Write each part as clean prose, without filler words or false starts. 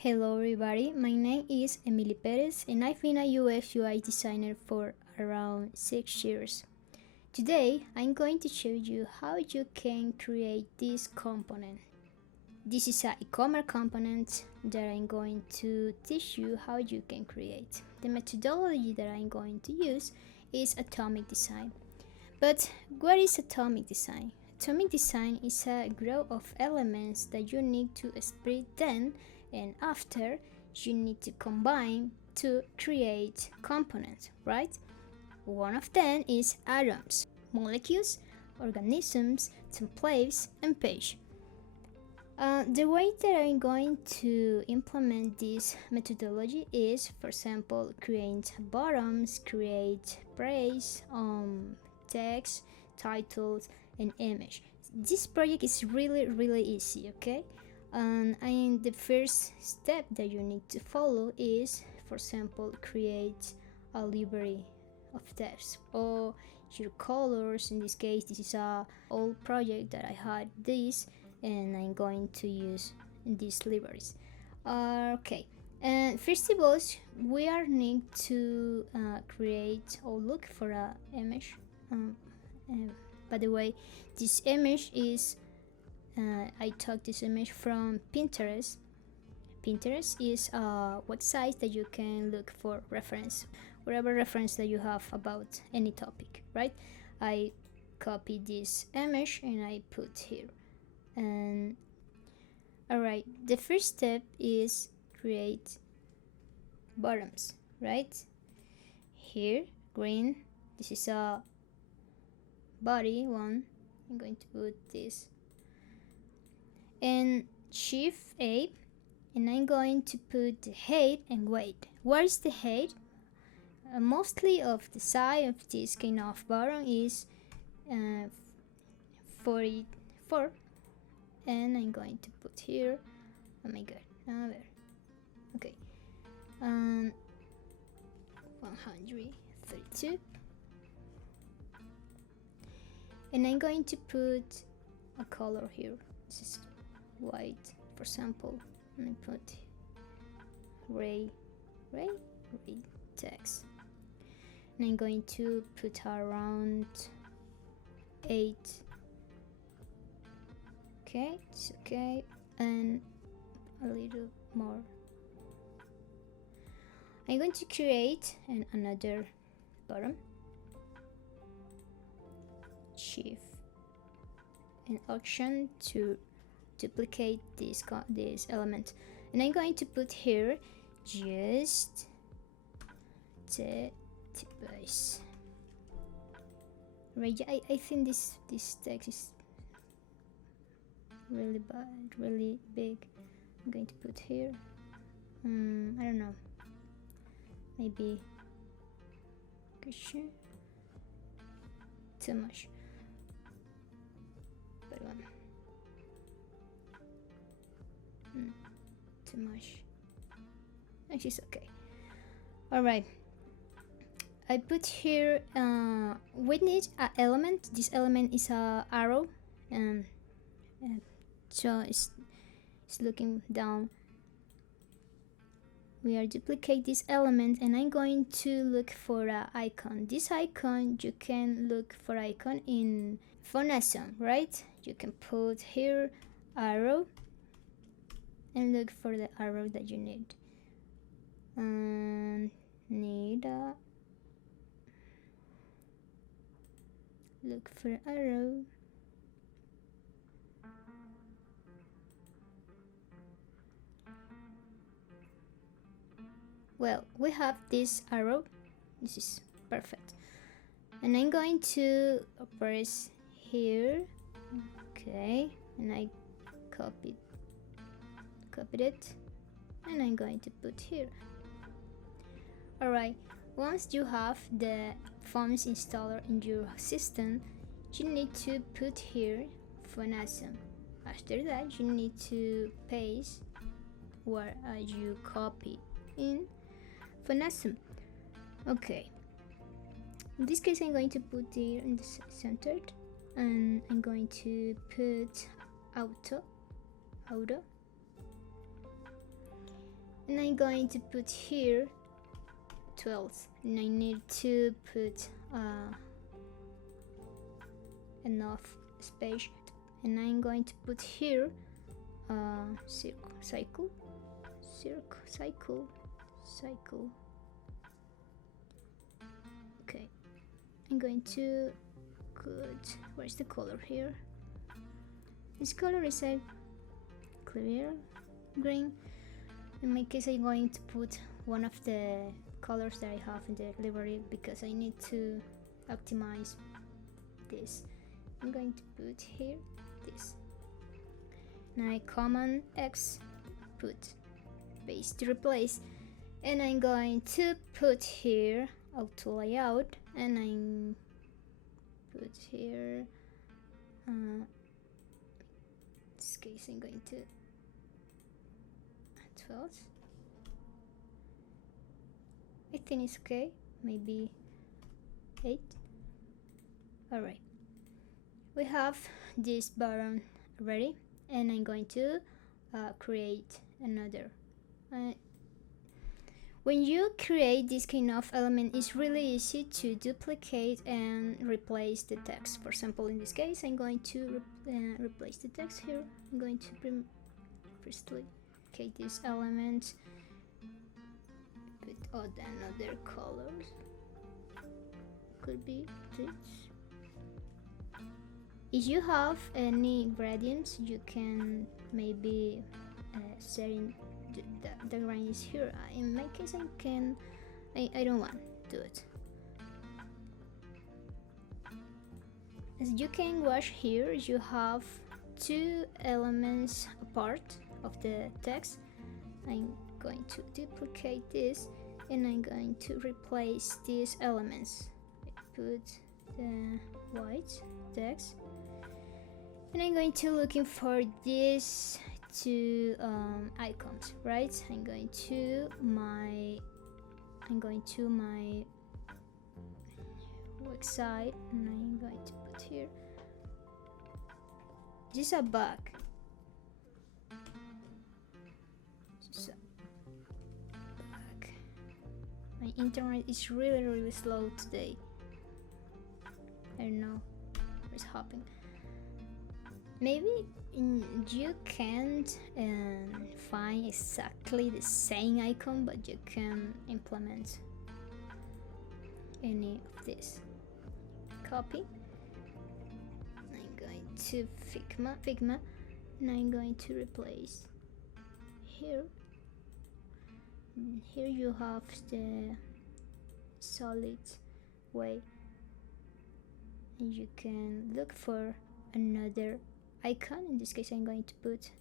Hello everybody, my name is Emily Perez and I've been a UX UI designer for around 6 years. Today I'm going to show you how you can create this component. This is an e-commerce component that I'm going to teach you how you can create. The methodology that I'm going to use is atomic design. But what is atomic design? Atomic design is a group of elements that you need to split them, and after you need to combine to create components, right? One of them is atoms, molecules, organisms, templates, and page. The way that I'm going to implement this methodology is, for example, create buttons, create praise, text, titles, and image. This project is really easy, okay? And the first step that you need to follow is, for example, create a library of text or your colors. In this case, this is a old project that I had this, and I'm going to use these libraries. Okay, and first of all, we are need to create or look for an image. By the way, this image is I took this image from Pinterest. Pinterest is a website that you can look for reference, whatever reference that you have about any topic, right? I copy this image and I put here. And alright, the first step is create bottoms, right? Here, green, this is a body one. I'm going to put this. And Shift A, and I'm going to put the height and weight. Where is the height? Mostly of the size of this kind of button is 44, and I'm going to put here, oh my god, okay, 132, and I'm going to put a color here. This is white, for example, and I put gray text, and I'm going to put around 8. Okay, it's okay, and a little more. I'm going to create another bottom. Shift and Option to duplicate this element, and I'm going to put here just the base. Right, I think this text is really bad, really big. I'm going to put here, I don't know, maybe too much, but too much. Actually, it's okay. Alright, I put here we need an element. This element is a arrow, so it's looking down. We are duplicate this element, and I'm going to look for an icon. This icon, you can look for icon in Figma, right? You can put here arrow and look for the arrow that you need. Need a look for arrow. Well, we have this arrow. This is perfect, and I'm going to press here. Okay, and I copied it, and I'm going to put here. Alright, once you have the fonts installer in your system, you need to put here Figma. After that, you need to paste where you copy in Figma. Okay, in this case I'm going to put here in the centered, and I'm going to put auto, and I'm going to put here 12, and I need to put enough space, and I'm going to put here cycle. Okay, I'm going to put, where's the color here? This color is a clear green. In my case, I'm going to put one of the colors that I have in the library because I need to optimize this. I'm going to put here this. Now I Command X, put paste to replace, and I'm going to put here auto layout, and I'm put here in this case I'm going to 12. I think it's okay, maybe 8. Alright, we have this button ready, and I'm going to create another. When you create this kind of element, it's really easy to duplicate and replace the text. For example, in this case, I'm going to replace the text here. I'm going to firstly okay this element with another colors. Could be this. If you have any gradients, you can maybe set in the line is here. In my case, I don't want to do it. As you can watch here, you have two elements apart of the text. I'm going to duplicate this, and I'm going to replace these elements. I put the white text, and I'm going to looking for these two icons, right? I'm going to my website, and I'm going to put here. This is a bug. My internet is really slow today. I don't know what's happening. Maybe you can't find exactly the same icon, but you can implement any of this. Copy. I'm going to Figma, and I'm going to replace here. And here you have the solid way, and you can look for another icon. In this case, I'm going to put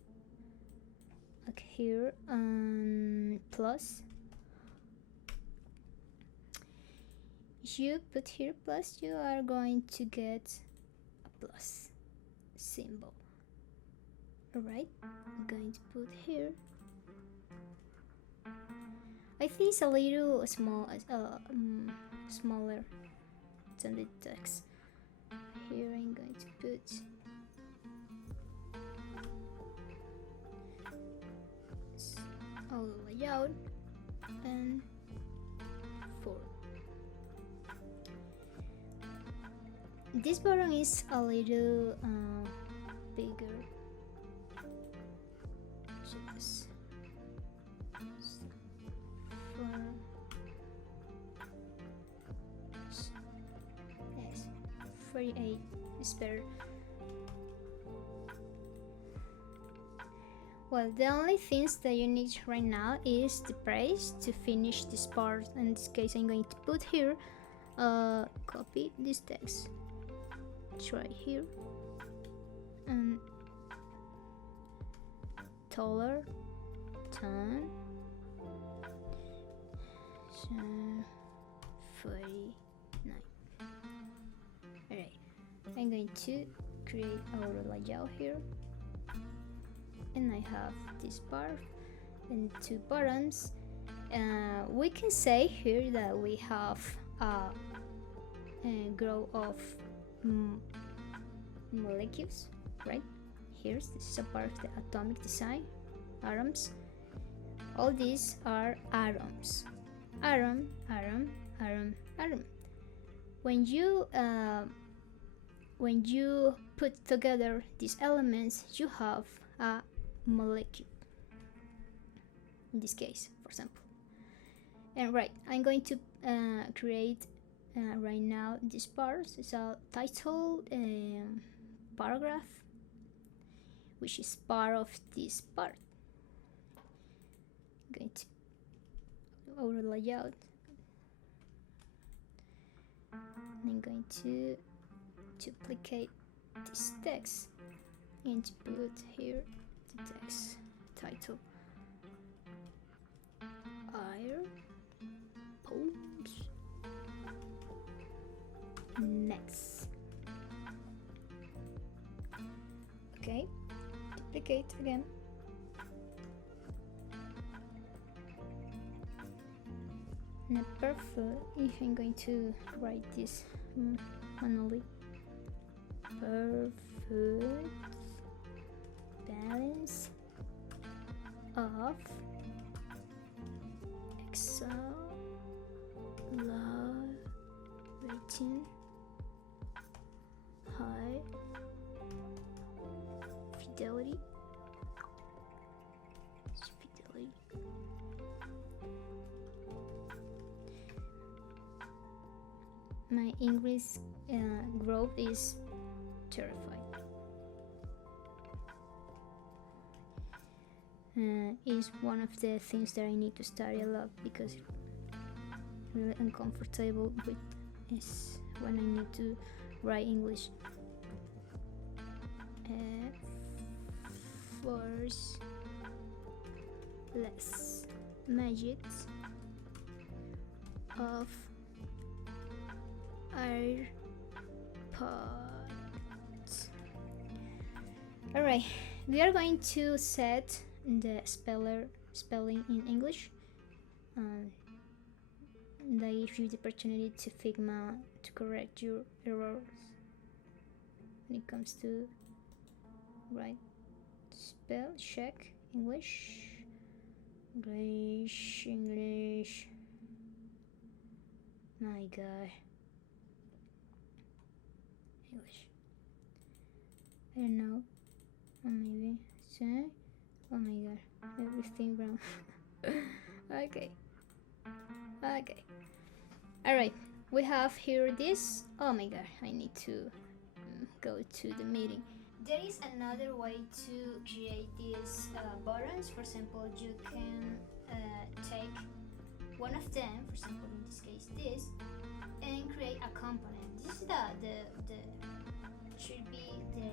here plus. If you put here plus, you are going to get a plus symbol. Alright, I'm going to put here. I think it's a little smaller than the text. Here I'm going to put layout and 4. This button is a little bigger. Just 48 is better. Well, the only things that you need right now is the price to finish this part. In this case, I'm going to put here, copy this text, try here, and taller, 10, so 49. Alright, I'm going to create our layout here, and I have this bar and 2 buttons. We can say here that we have a growth of molecules, right? This is a part of the atomic design, atoms All these are atoms. Atom, atom, atom, atom. When you put together these elements, you have a molecule. In this case, for example. And right, I'm going to create right now this part. It's a title paragraph, which is part of this part. I'm going to over layout. I'm going to duplicate this text and put here the text title. Air poles. Next. Okay, duplicate again. And perfect. If I'm going to write this manually, perfect balance of accelerating high fidelity. My English growth is terrified. Is one of the things that I need to study a lot because really uncomfortable with is when I need to write English. Force less magics of AirPods. Alright, we are going to set the spelling in English. That gives you the opportunity to Figma to correct your errors when it comes to right spell check English. My God. English. I don't know. Or maybe say. Oh my God. Everything wrong. Okay. Alright. We have here this. Oh my God. I need to go to the meeting. There is another way to create these buttons. For example, you can take one of them, for example in this case this, and create a component. This is the should be the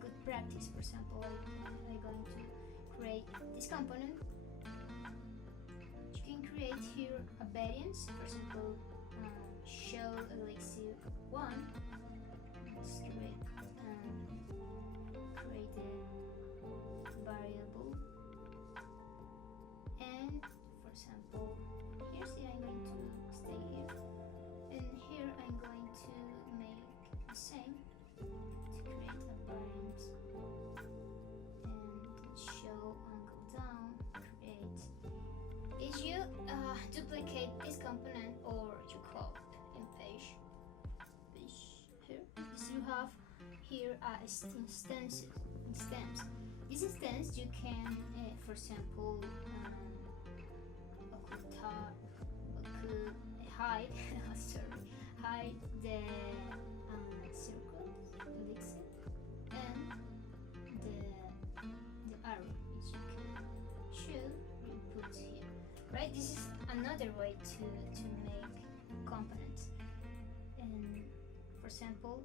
good practice. For example, I'm going to create this component. You can create here a variance. For example, show elixir 1. Let's create a variable, and for example here see I'm going to stay here, and here I'm going to make the same to create a variance and show angle down create. If you duplicate this component or you copy and paste here, so you have here instance. This instance you can for example could hide hide the circle elixir and the arrow which you can choose you put here. Right, this is another way to make components. And for example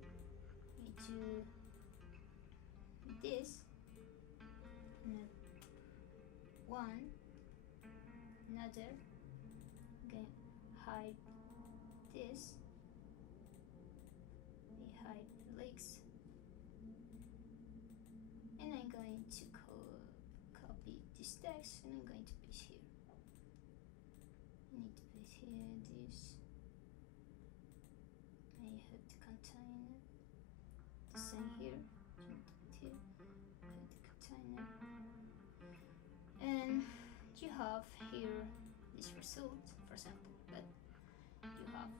we do this one another. Okay, hide this, we hide the legs, and I'm going to copy this text and I'm going to paste here. I need to paste here this. I have to contain the same here. Here, have the container, and you have have here this result, for example, but you have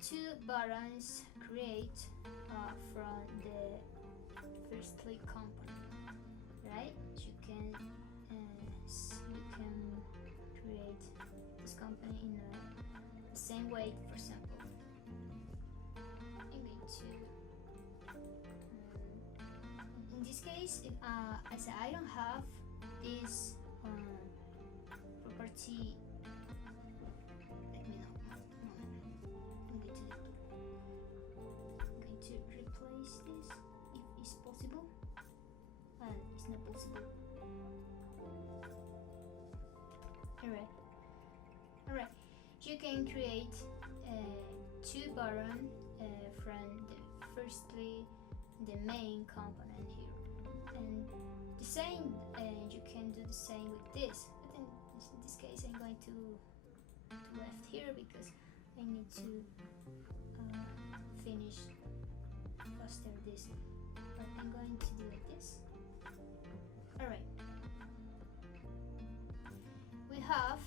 two buttons create from the firstly component, right? You can create this component in the same way. For example, I'm going to in this case, if, as I don't have this property. Let me know. I'm going to replace this if it's possible. Well, it's not possible. Alright. You can create two buttons from the main component here, and the same. You can do the same with this. But in this case, I'm going to left here because I need to finish faster this. But I'm going to do like this. Alright. We have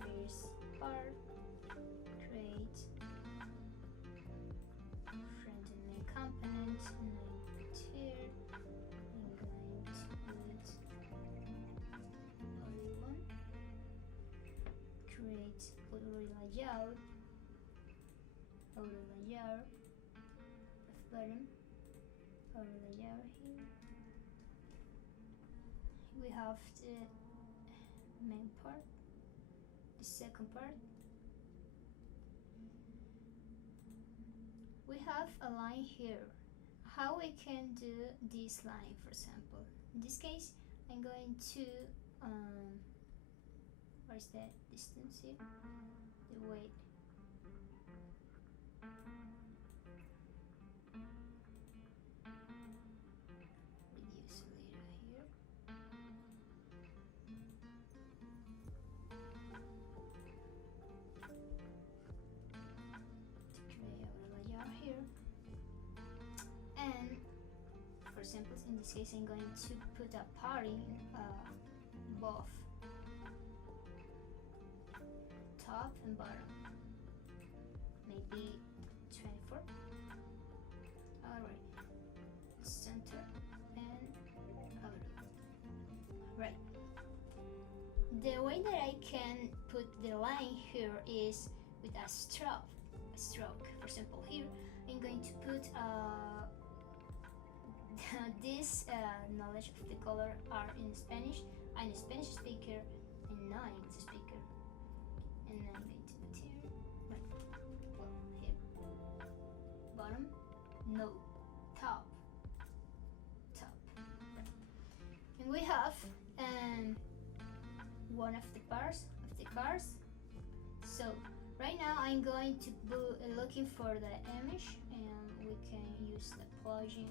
first part create from the main component, and I put here. I'm going to put only one. Create auto layout, left button, auto layout here. We have the main part, the second part. We have a line here. How we can do this line, for example? In this case, I'm going to where's the distance here? The weight. Reduce a little here. To create our layout here. And for example, in this case, I'm going to put a padding both top and bottom, maybe 24. Alright, center and out. Right. The way that I can put the line here is with a stroke. For example, here I'm going to put this knowledge of the color are in Spanish. I'm a Spanish speaker and not English speaker. And I'm going to put here, here, bottom, no, top, right. And we have one of the parts of the cars. So right now I'm going to be looking for the image, and we can use the plugin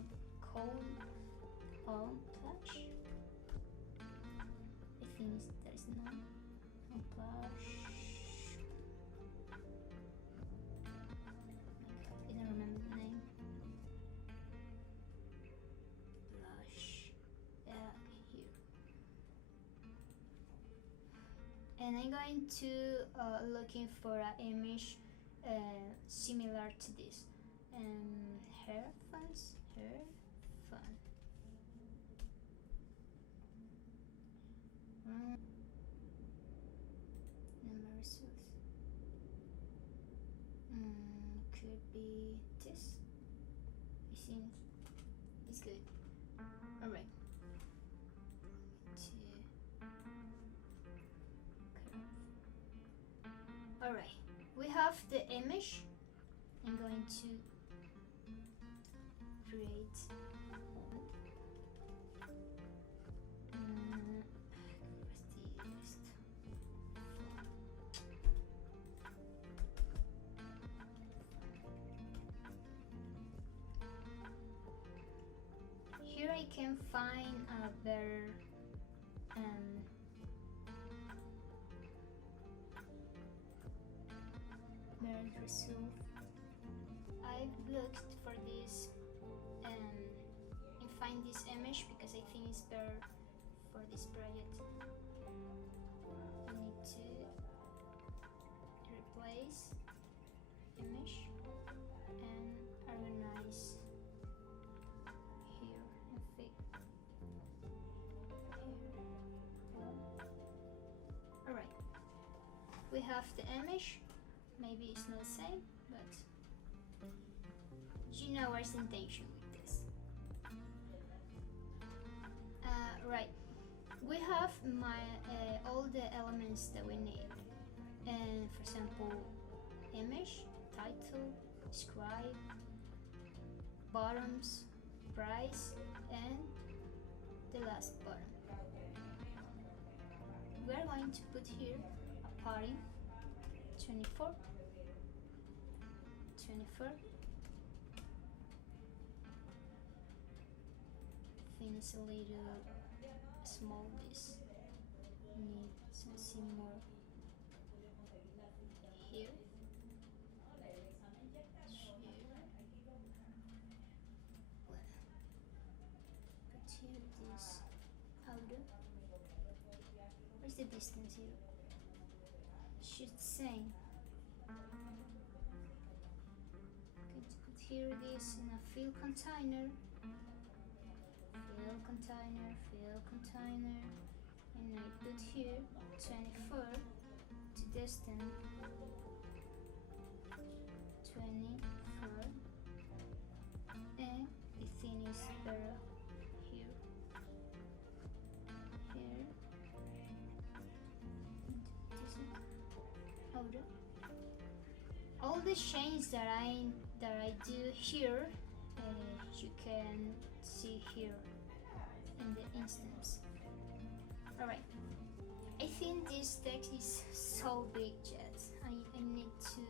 called Touch. I think there is no Touch. I don't remember the name. Blush. Here. And I'm going to looking for an image similar to this. Hair fun. Number results. Could be this. I think it's good. Alright. Alright. We have the image. I'm going to create here I can find a better result. I've looked for this and find this image because I think it's better for this project. Let me to replace image and organize here and Figma. Alright, we have the image. Maybe it's not the same, but you know our intention with this. Right, we have all the elements that we need, and for example, image, title, describe, bottoms, price, and the last button. We are going to put here a padding 24, 24. Think it's a little small. This need something more here. Put here this outer. Where's the distance here? Should same. Going to put here this in a fill container. Fill container, and I put here 24 to distance 24, and the thing is better here, and this is outer. All the changes that I do here, you can see here in the instance. Alright, I think this text is so big yet. I need to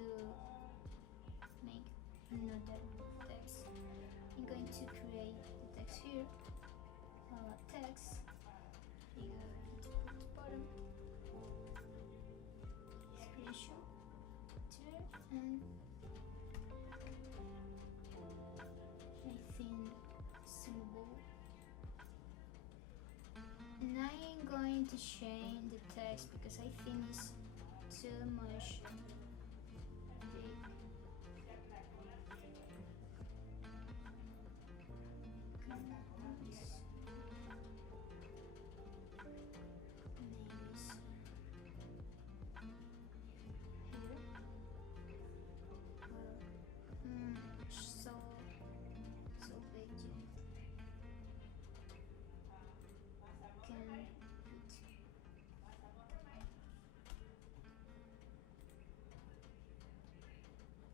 make another text. I'm going to create the text here. Text here at the bottom. Screenshot there, and I think symbol. And I am going to change the text because I think it's too much big.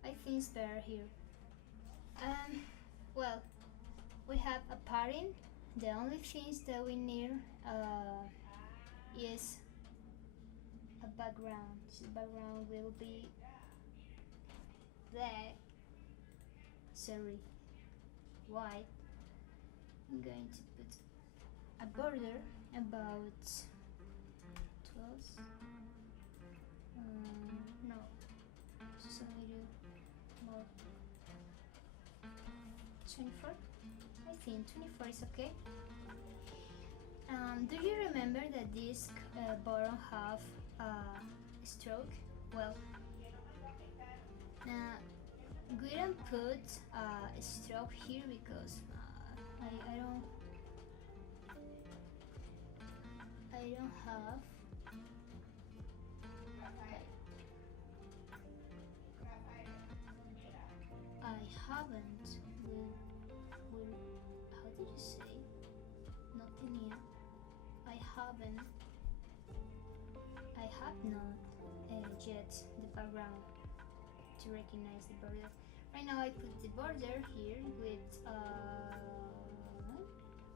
I think it's better here. Well, we have a padding. The only things that we need is a background. So the background will be black. Sorry, white. I'm going to put a border about 12. No, just a little more. 24. I think 24 is okay. Do you remember that this bottom have a stroke? Well, we don't put a stroke here because I don't have. I haven't. How did you say? Nothing here. I have not yet the background to recognize the border. Right now I put the border here with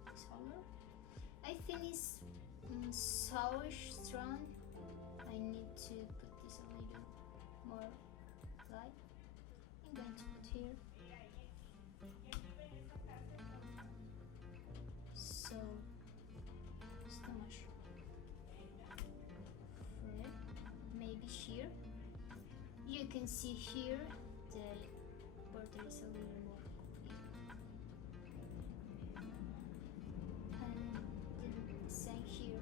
this color. I think it's so strong. I need to put this a little more light. I'm going to put here. So it's too much. There. Maybe here. You can see here the border is a little more complete. And the same here.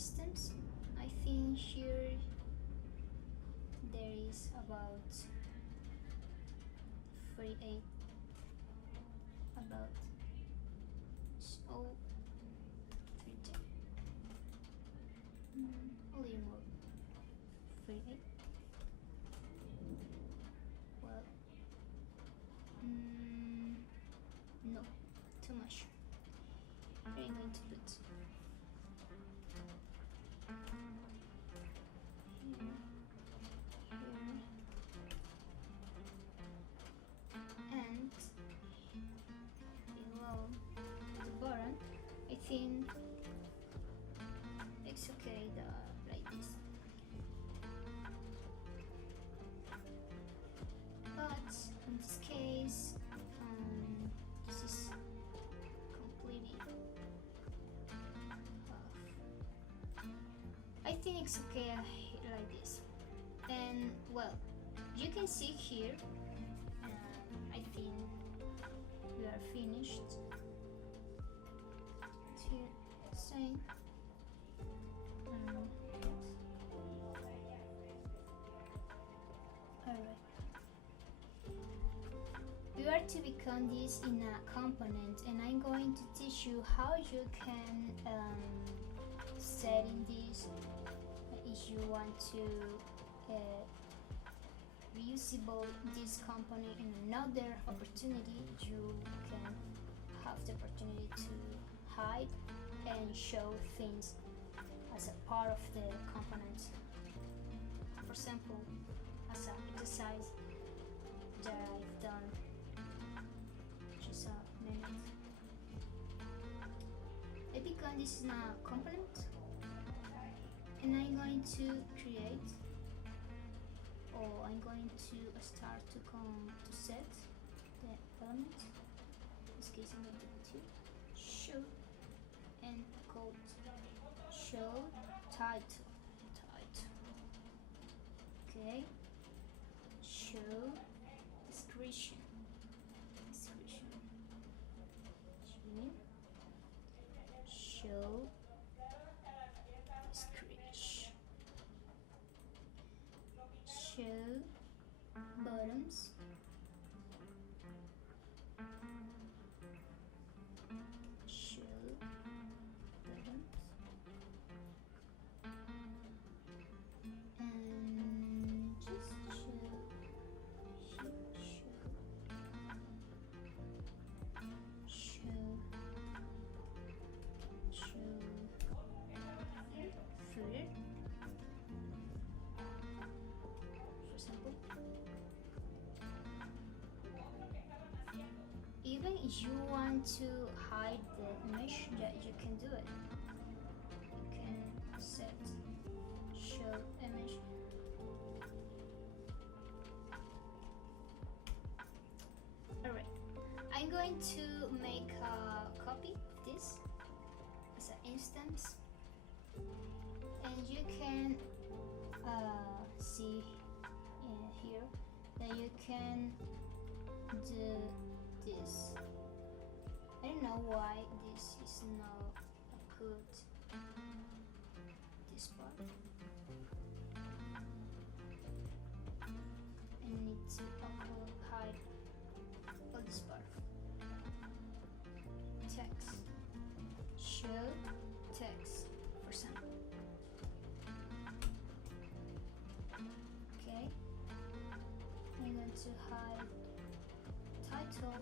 systems. I think here there is about 48 about so 30 a little more 48 well no too much. I'm going to put and below the bottom I think it's okay like this, but in this case this is completely off. I think it's okay like this. And well, you can see here I think we are finished. It's here saying alright. We are to become this in a component, and I'm going to teach you how you can set in this if you want to reusable this component in another opportunity. You can have the opportunity to hide and show things as a part of the component. For example, as an exercise that I've done just a minute. I began this in a component, and I'm going to create, or I'm going to start to set the element. In this case I'm going to put here show and code show title. Okay, show description. Show description. Show bottoms. Show bottoms. And just show footer, for example. Even if you want to hide the image, that you can do it. You can set show image. Alright, I'm going to make a copy of this as an instance, and you can see here that you can do this. I don't know why this is not a good this part. I need to hide all this part. Text. Show text, for example. Okay. I'm going to hide title.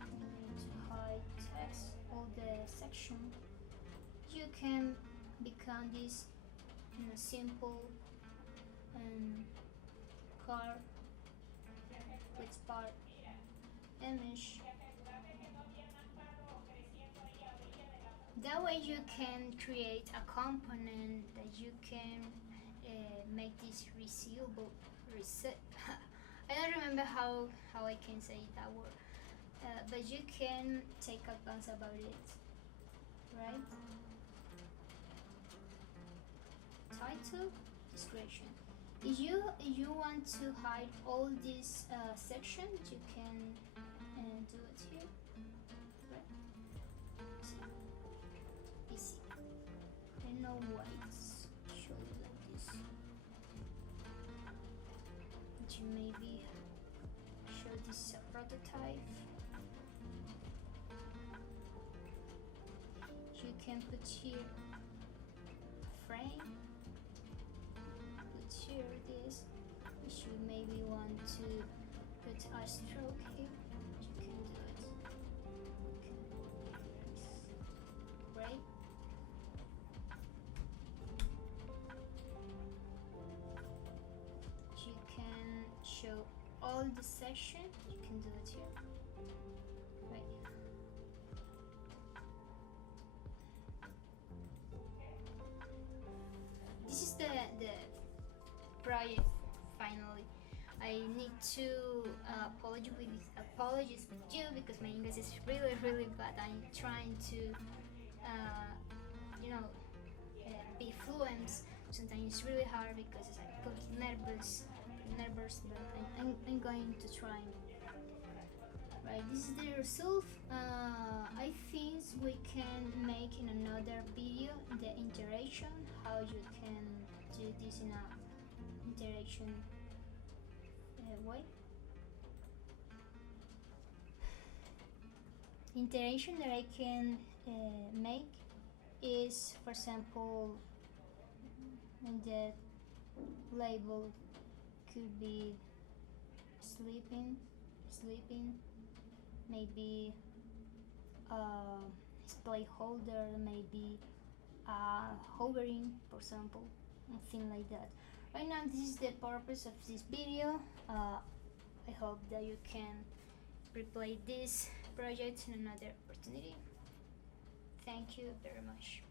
I'm going to hide text, all the section. You can become this in a simple car with part image. That way you can create a component that you can make this resealable. I don't remember how I can say that word, but you can take advance about it, right? Title, description. If you want to hide all these sections, you can do it here, right? Easy. know why it's showing like this. To maybe show this prototype. You can put here a frame, put here this. If you maybe want to put a stroke here, you can do it. Great. You can show all the section, you can do it here. Right. This is the project finally. I need to apologize with you because my English is really bad. I'm trying to be fluent. Sometimes it's really hard because I get nervous, but I'm going to try. Right, this is the result. I think we can make in another video the interaction, how you can do this in a interaction way. Interaction that I can make is, for example, the label could be sleeping, maybe display holder, maybe hovering, for example, and things like that. Right now, this is the purpose of this video. I hope that you can replay this project in another opportunity. Thank you very much.